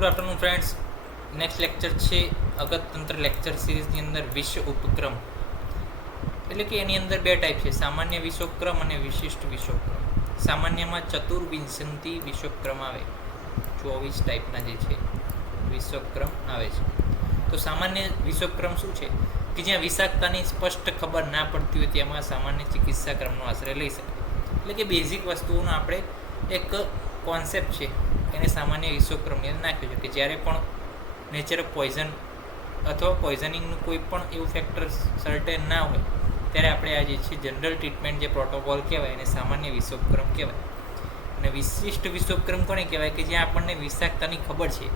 Good afternoon friends. Next lecture છે અગત્યતંત્ર lecture સિરીઝની અંદર વિશ્વ ઉપક્રમ. એટલે કે એની અંદર બે ટાઈપ છે, સામાન્ય વિશ્વોપક્રમ અને વિશિષ્ટ વિશ્વોપક્રમ. સામાન્યમાં ચતુર્વિંશતિ વિશ્વોપક્રમ આવે, 24 ટાઈપના જે છે વિશ્વોપક્રમ આવે છે. તો સામાન્ય વિશ્વોપક્રમ શું છે કે જ્યાં વિષાક્તતાની સ્પષ્ટ ખબર ના પડતી હોય તેમાં સામાન્ય ચિકિત્સા ક્રમનો આશ્રય લઈ શકાય. એટલે કે બેઝિક વસ્તુઓનો આપણે એક કોન્સેપ્ટ છે એને સામાન્ય વિશ્વોપક્રમની અંદર નાખ્યું છે કે જ્યારે પણ નેચર ઓફ પોઈઝન અથવા પોઈઝનિંગનું કોઈ પણ એવું ફેક્ટર સર્ટેન ના હોય ત્યારે આપણે આ જે છે જનરલ ટ્રીટમેન્ટ જે પ્રોટોકોલ કહેવાય એને સામાન્ય વિશ્વોપક્રમ કહેવાય. અને વિશિષ્ટ વિશ્વોપક્રમ કોને કહેવાય કે જ્યાં આપણને વિષાક્તતાની ખબર છે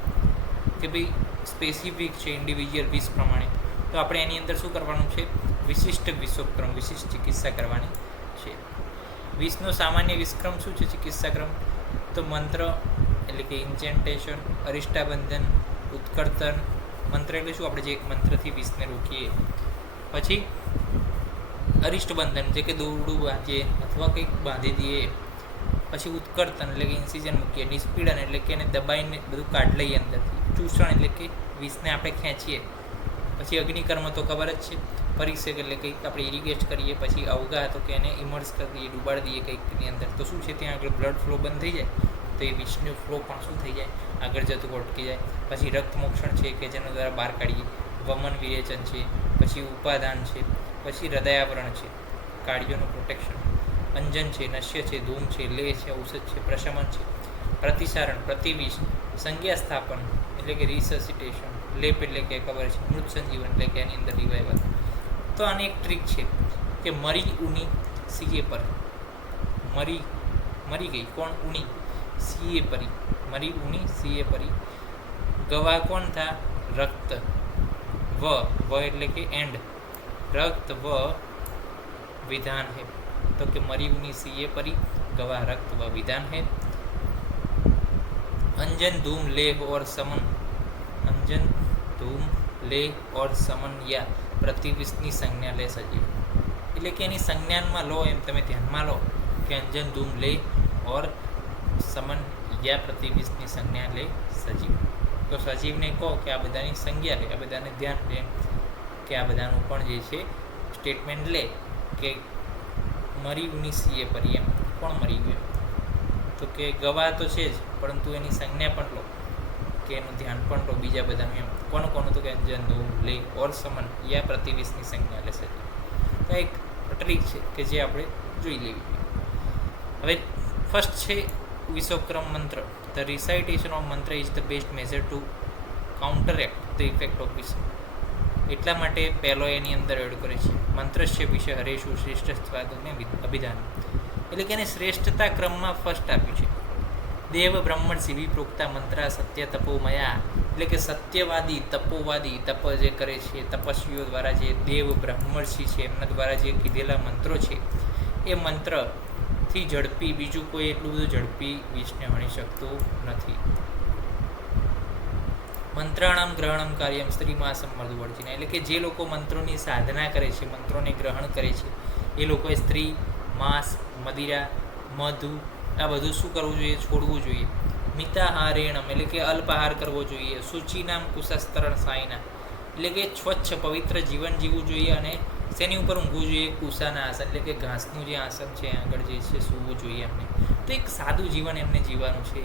કે ભાઈ સ્પેસિફિક છે ઇન્ડિવિજ્યુઅલ વિષ પ્રમાણે, તો આપણે એની અંદર શું કરવાનું છે, વિશિષ્ટ વિશ્વોપક્રમ, વિશિષ્ટ ચિકિત્સા કરવાની છે. વિષનો સામાન્ય વિષક્રમ શું છે ચિકિત્સાક્રમ? તો મંત્ર એટલે કે ઇન્ચેન્ટેશન, અરિષ્ટાબંધન, ઉત્કર્તન. મંત્ર એટલે શું, આપણે જે મંત્રથી વિષને રોકીએ. પછી અરિષ્ટબંધન જે કે દોરડું બાંધીએ અથવા કંઈક બાંધી દઈએ. પછી ઉત્કર્તન એટલે કે ઇન્સિઝન મૂકીએ. નિષ્પીડન એટલે કે એને દબાઈને બધું કાઢ લઈએ અંદરથી. ચૂષણ એટલે કે વિષને આપણે ખેંચીએ. પછી અગ્નિકર્મ તો ખબર જ છે. પરીક્ષક એટલે કંઈક આપણે ઇરિગેટ કરીએ. પછી અવગાહ તો કે એને ઇમર્સ કરી દઈએ, ડૂબાડી દઈએ કંઈકની અંદર. તો શું છે, ત્યાં આગળ બ્લડ ફ્લો બંધ થઈ જાય તો એ વિષનો ફ્લો પણ શું થઈ જાય, આગળ જતું અટકી જાય. પછી રક્તમોક્ષણ છે કે જેના દ્વારા બહાર કાઢીએ. વમન વિરેચન છે. પછી ઉપાદાન છે. પછી હૃદયાવરણ છે, કાર્ડિયોનું પ્રોટેક્શન. અંજન છે, નશ્ય છે, ધૂમ છે, લેહ છે, ઔષધ છે, પ્રશમન છે. પ્રતિસારણ, પ્રતિવિષ, સંજ્ઞા સ્થાપન એટલે કે રિસસિટેશન. લેપ એટલે કે ખબર છે મૃત સંજીવન એટલે કે એની અંદર રિવાઇવલ. તો આની એક ટ્રીક છે કે મરી ઉની સીએ પર, મરી ગઈ કોણ, ઉની, સીએ પરી, મરી ઉની સીએ પરી. ગવા કોણ થા, રક્ત, વ એટલે કે એન્ડ, રક્ત વ વિધાન હે. તો કે મરી ઉની સીએ પરી, ગવા રક્ત व विधान है. अंजन धूम लेह और समन, अंजन धूम लेह और समन या પ્રતિવિષની સંજ્ઞા લે સજીવ. એટલે કે એની સંજ્ઞાનમાં લો, એમ તમે ધ્યાનમાં લો કે અંજન ધૂમ લેહ और समन या પ્રતિવિષની સંજ્ઞા લે સજીવ. તો સજીવને કહો કે આ બધાની સંજ્ઞા લે, આ બધાને ધ્યાન દે કે આ બધાનું પણ જે છે સ્ટેટમેન્ટ લે કે મરી ઉની સીએ પરી, એમ કોણ મરી ગયું. તો કે ગવા તો છે જ, પરંતુ એની સંજ્ઞા પણ લો કે એનું ધ્યાન પણ લો બીજા બધાનું. એમ કોનું તો કે અંજન ધૂમ લે ઓર સમન યા પ્રતિવિષની સંજ્ઞા લેશે. તો એક ટ્રીક છે કે જે આપણે જોઈ લેવી. હવે ફર્સ્ટ છે વિશ્વોપક્રમ મંત્ર. The recitation of mantra is the best measure to counteract the effect of visha. એટલા માટે પહેલો એની અંદર એડ કરે છે મંત્રસ્ય વિષય હરેશુ શ્રેષ્ઠત્વાદને અભિધાન. એટલે કે એને શ્રેષ્ઠતા ક્રમમાં ફર્સ્ટ આપ્યું છે. દેવ બ્રહ્મણ શિવી પ્રોક્તા મંત્ર સત્ય તપોમયા. એટલે કે સત્યવાદી, તપોવાદી, તપ જે કરે છે તપસ્વીઓ દ્વારા, જે દેવ બ્રહ્મર્ષિ છે એમના દ્વારા જે કીધેલા મંત્રો છે એ મંત્રથી ઝડપી બીજું કોઈ એટલું બધું ઝડપી વિષને હણી શકતું નથી. મંત્રાણામ ગ્રહણમ કાર્યમ સ્ત્રીમાસમ મધુવર્જિના. એટલે કે જે લોકો મંત્રોની સાધના કરે છે, મંત્રોને ગ્રહણ કરે છે, એ લોકોએ સ્ત્રી, માંસ, મદિરા, મધુ આ બધું શું કરવું જોઈએ, છોડવું જોઈએ. મિતાહારેણમ એટલે કે અલ્પાહાર કરવો જોઈએ. સૂચિનામ કુશાસ્તરણ સાયના એટલે કે સ્વચ્છ પવિત્ર જીવન જીવવું જોઈએ. અને શેની ઉપર ઊંઘવું જોઈએ, કુશાના આસન એટલે કે ઘાસનું જે આસન છે આગળ જે છે સૂવું જોઈએ એમને. તો એક સાદું જીવન એમને જીવવાનું છે,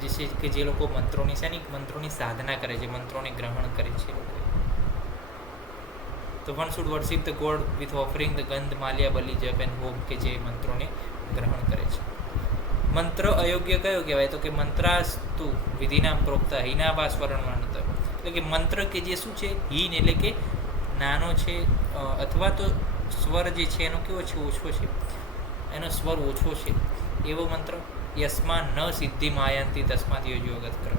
જે છે કે જે લોકો મંત્રોની સાધના કરે છે, મંત્રોને ગ્રહણ કરે છે લોકો. તો one should worship the God with offering the ગંધ માલ્યા બલિ જપ એન્ડ હોમ, કે જે મંત્રોને ગ્રહણ કરે છે. મંત્ર અયોગ્ય કયો કહેવાય? તો કે મંત્રાસ્તુ વિધિના પ્રોક્તા હીનાભા સ્વરણવાનત. એટલે કે મંત્ર કે જે શું છે, હીન એટલે કે નાનો છે, અથવા તો સ્વર જે છે એનો કેવો છે, ઓછો છે, એનો સ્વર ઓછો છે એવો મંત્ર. યસ્મા ન સિદ્ધિ માયાંતિ તસ્માત યોજયોગત કરો.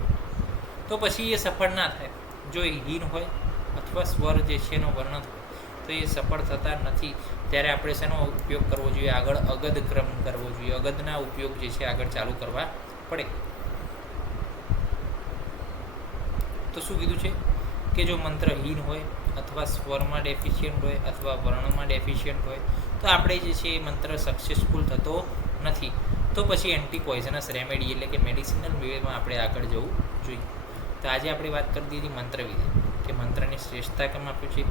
તો પછી એ સફળ ના થાય જો એ હીન હોય અથવા સ્વર જે છે એનો વર્ણન હોય તો એ સફળ થતા નથી. ત્યારે આપણે શેનો ઉપયોગ કરવો જોઈએ, આગળ અગદ ક્રમ કરવો જોઈએ. અગદના ઉપયોગ જે છે આગળ ચાલુ કરવા પડે. તો શું કીધું છે કે જો મંત્ર હીન હોય અથવા સ્વરમાં ડેફિશિયન્ટ હોય અથવા વર્ણમાં ડેફિશિયન્ટ હોય તો આપણે જે છે એ મંત્ર સક્સેસફુલ થતો નથી. તો પછી એન્ટી પોઈઝનસ રેમેડી એટલે કે મેડિસિનલ વેમાં આપણે આગળ જવું જોઈએ. તો આજે આપણે વાત કરી દીધી મંત્રવિધિ, કે મંત્રની શ્રેષ્ઠતા કેમ આપ્યું છે.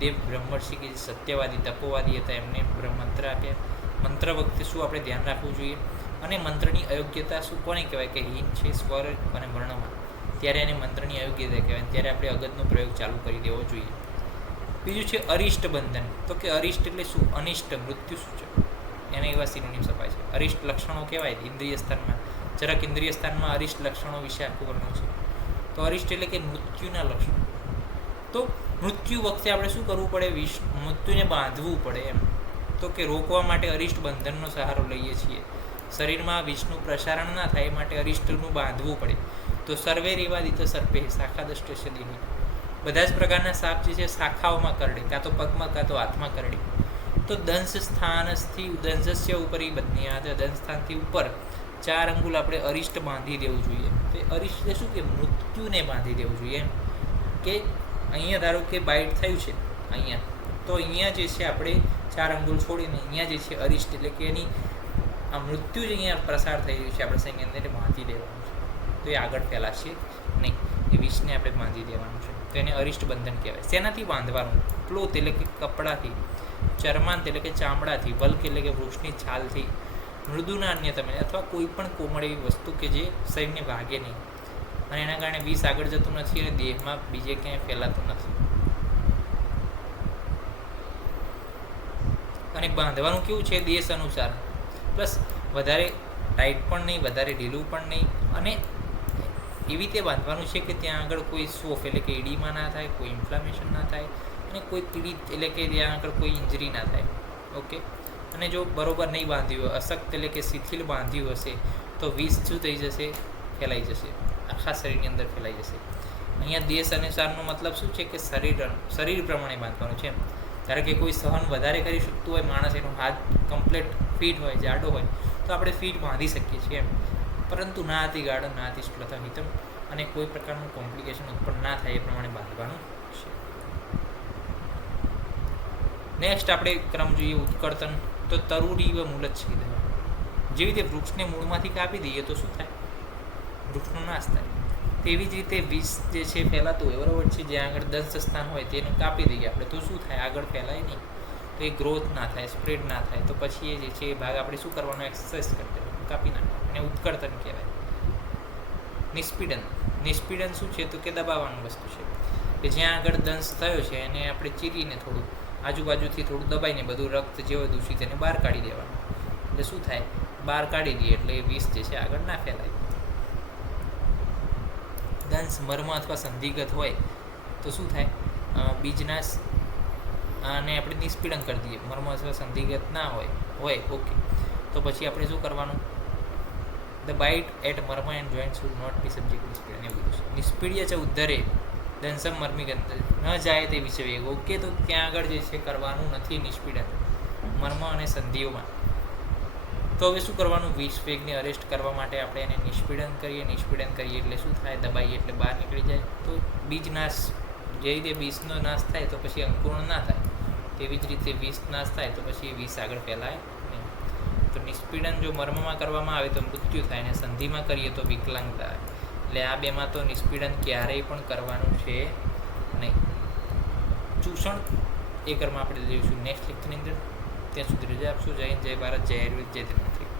દેવ બ્રહ્મર્ષિ કે જે સત્યવાદી તપોવાદી હતા એમને મંત્ર આપ્યા. મંત્ર વખતે શું આપણે ધ્યાન રાખવું જોઈએ, અને મંત્રની અયોગ્યતા શું કોને કહેવાય, કે હીન છે સ્વર અને વર્ણમાં, ત્યારે એને મંત્રની અયોગ્યતા કહેવાય, ત્યારે આપણે અગત્યનો પ્રયોગ ચાલુ કરી દેવો જોઈએ. બીજું છે અરિષ્ટ બંધન. તો કે અરિષ્ટ એટલે શું, અનિષ્ટ, મૃત્યુ સૂચક, એને એવા સિનોનિમ્સ અપાય છે. અરિષ્ટ લક્ષણો કહેવાય ઇન્દ્રિય સ્થાનમાં, જરાક ઇન્દ્રિય સ્થાનમાં અરિષ્ટ લક્ષણો વિશે આખું વર્ણન છે. તો અરિષ્ટ એટલે કે મૃત્યુના લક્ષણો. તો મૃત્યુ વખતે આપણે શું કરવું પડે, મૃત્યુને બાંધવું પડે એમ. તો કે રોકવા માટે અરિષ્ટ બંધનનો સહારો લઈએ છીએ. શરીરમાં વિષનું પ્રસારણ ના થાય એ માટે અરિષ્ટનું બાંધવું પડે. તો સર્વે રેવાદિત સર્પે શાખા દષ્ટસ્ય દેહી. બધા જ પ્રકારના સાપ જે છે શાખાઓમાં કરડે, કાં તો પગમાં કાં તો હાથમાં કરડે. તો દંશ સ્થાનથી દંશસ્ય ઉપરી બદનીયાદ, દંશ સ્થાનથી ઉપર 4 અંગુલ આપણે અરિષ્ટ બાંધી દેવું જોઈએ. તો અરિષ્ટ એટલે શું, કે મૃત્યુને બાંધી દેવું જોઈએ એમ. કે અહીંયા ધારો કે બાઇટ થયું છે અહીંયા, તો અહીંયા જે છે આપણે 4 અંગુલ છોડીને અહીંયા જે છે અરિષ્ટ એટલે કે એની આ મૃત્યુ જ અહીંયા પ્રસાર થઈ રહ્યું છે આપણે શરીરની અંદર બાંધી દેવાનું છે. તો એ આગળ ફેલાશે નહીં, એ વિષને આપણે બાંધી દેવાનું છે. તો એને અરિષ્ટ બંધન કહેવાય. શેનાથી બાંધવાનું, પ્લોથ એટલે કે કપડાથી, ચર્માંત એટલે કે ચામડાથી, વલ્ક એટલે કે વૃક્ષની છાલથી, મૃદુના અન્યતમે અથવા કોઈ પણ કોમળ એવી વસ્તુ કે જે શરીરને વાગે નહીં, અને એના કારણે વિષ આગળ જતું નથી અને દેહમાં બીજે ક્યાંય ફેલાતું નથી. અને બાંધવાનું કેવું છે, દેશ અનુસાર, પ્લસ વધારે ટાઈટ પણ નહીં, વધારે ઢીલું પણ નહીં, અને એવી રીતે બાંધવાનું છે કે ત્યાં આગળ કોઈ સોફ એટલે કે એડીમાં ના થાય, કોઈ ઇન્ફ્લામેશન ના થાય, અને કોઈ પીડિત એટલે કે ત્યાં આગળ કોઈ ઇન્જરી ના થાય. ઓકે. અને જો બરોબર નહીં બાંધ્યું હોય, અશક્ત એટલે કે શિથિલ બાંધ્યું હશે, તો વિષ શું થઈ જશે, ફેલાઈ જશે, આખા શરીરની અંદર ફેલાઈ જશે. અહીંયા દેશ અનુસારનો મતલબ શું છે, કે શરીર પ્રમાણે બાંધવાનું છે એમ. જ્યારે કે કોઈ સહન વધારે કરી શકતું હોય માણસ, એનો હાથ કમ્પ્લીટ ફિટ હોય, જાડો હોય, તો આપણે ફિટ બાંધી શકીએ છીએ એમ. પરંતુ ના હતી ગાઢ ના હતી શ્લથ હિતમ, અને કોઈ પ્રકારનું કોમ્પ્લિકેશન ઉત્પન્ન ના થાય એ પ્રમાણે બાંધવાનું છે. નેક્સ્ટ આપણે ક્રમ જોઈએ ઉત્કર્તન. તો તરુરીવ મૂલચ્છેદ. જેવી રીતે વૃક્ષને મૂળમાંથી કાપી દઈએ તો શું થાય, વૃક્ષનો નાશ થાય. તેવી જ રીતે વિષ જે છે ફેલાતું હોય, બરાબર છે, જ્યાં આગળ દંશ સ્થાન હોય તેને કાપી દઈએ આપણે તો શું થાય, આગળ ફેલાય નહીં, તો એ ગ્રોથ ના થાય, સ્પ્રેડ ના થાય. તો પછી એ જે છે એ ભાગ આપણે શું કરવાનો, એક્સરસાઇઝ કરી દેવાનો, કાપી નાખવાનો. એને ઉત્કર્તન કહેવાય. નિષ્પીડન. નિષ્પીડન શું છે, તો કે દબાવવાનું વસ્તુ છે, કે જ્યાં આગળ દંશ થયો છે એને આપણે ચીરીને થોડું આજુબાજુથી થોડું દબાઈને બધું રક્ત જે હોય દૂષિત એને બહાર કાઢી દેવાનું. એટલે શું થાય, બહાર કાઢી દઈએ એટલે એ વિષ જે છે આગળ ના ફેલાય. દંશ મર્મ અથવા સંધિગત હોય તો શું થાય, બીજનાશ અને આપણે નિષ્પીડન કરી દઈએ. મર્મ અથવા સંધિગત ના હોય ઓકે, તો પછી આપણે શું કરવાનું, the bite at marma and joint should not be subject nishpidan, એવું બધું છે. નિષ્પીડ્ય છે ઉદ્ધરે દંશમ મર્મિગંધ, ન જાય તે વિશે વેગ. ઓકે, તો ત્યાં આગળ જે છે કરવાનું નથી નિષ્પીડન મર્મ અને સંધિઓમાં. તો હવે શું કરવાનું, વિષ વેગને અરેસ્ટ કરવા માટે આપણે એને નિષ્પીડન કરીએ એટલે શું થાય, દબાઈએ એટલે બહાર નીકળી જાય. તો બીજ નાશ, જે રીતે વિષનો નાશ થાય તો પછી અંકુરણ ના થાય, તેવી જ રીતે વિષ નાશ થાય તો પછી વિષ આગળ ફેલાય નહીં. તો નિષ્પીડન જો મર્મમાં કરવામાં આવે તો મૃત્યુ થાય, અને સંધિમાં કરીએ તો વિકલાંગ થાય. એટલે આ બેમાં તો નિષ્પીડન ક્યારેય પણ કરવાનું છે નહીં. ચૂષણ એ કર્મ આપણે જોઈશું નેક્સ્ટ લેક્ચરની અંદર. ત્યાં સુધી રજા આપશો. જય હિન્દ, જય ભારત, જય આયુર્વેદ, જય ધન્વંતરી.